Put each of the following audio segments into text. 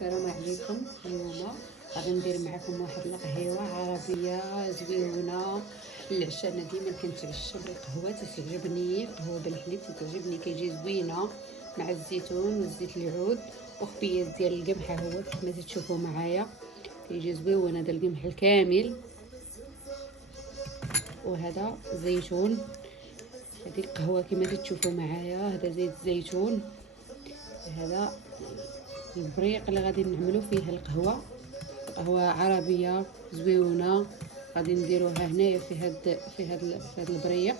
السلام عليكم. اليوم غادي ندير معكم واحد القهيوه عربيه زويونه للعشاء. انا ديما كنتعشى بالقهوه، تتعجبني القهوه بالحليب، تتعجبني كيجي زوينه مع الزيتون والزيت العود وخبيات ديال القمح. هو كما تشوفوا معايا كيجي زوين. هذا القمح الكامل وهذا زيتون. هذه القهوه كما تشوفوا معايا، هذا زيت الزيتون، هذا البريق اللي غادي نعملو فيه القهوه. قهوه عربيه زويونه غادي نديروها هنايا في هاد البريق.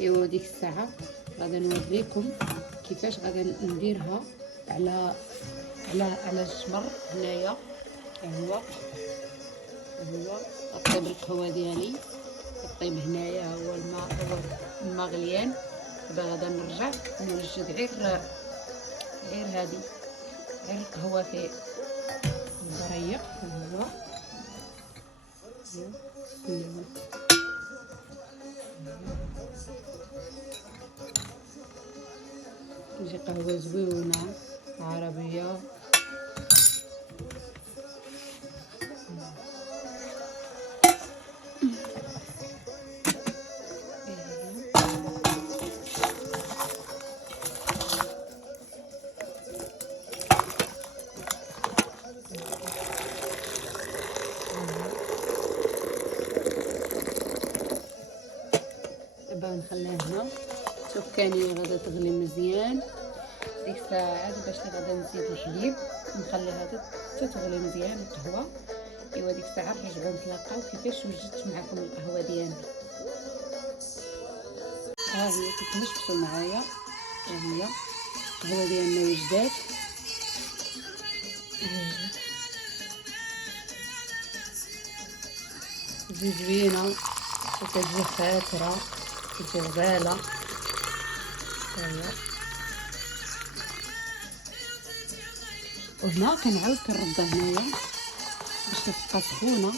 ايوا ديك الساعه غادي نوريكم كيفاش غادي نديرها على الجمر هنايا. هو طيب القهوه ديالي طيب هنايا، هو الماء غليان. دابا غادي نرجع نوجد غير هذه القهوه في البريق. هو تجي قهوه زويونه عربيه. دابا نخليها هنا سكانيه غادا تغلي مزيان. ديك الساعه باش غادا نزيد الحليب نخليها تغلي مزيان القهوه. ايوا ديك الساعه نرجعوا نتلاقاو كيفاش وجدت معكم القهوه ديالنا. ها هي كيفما شفتوا معايا، ها هي القهوه ديالنا وجدات. زوينه وكتجي خاطره كتجي غزاله. وهنا كنعاود كنردها هنايا باش تبقى سخونه.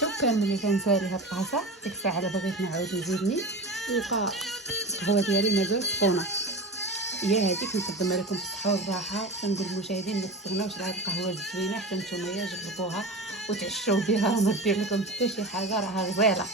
حتى ملي كنسالي هاد الطاسه ديك الساعه الا بغيت نعاود نزيدني نلقى القهوه ديالي مازال سخونه. هي هذه كنقدمها لكم بالصحه والراحه. كنقول للمشاهدين ما تستغناوش على هاد القهوه الزوينه حتى نتوما جربوها وتعشوا بها، وما دير لكم حتى شي حاجه، راها غزاله.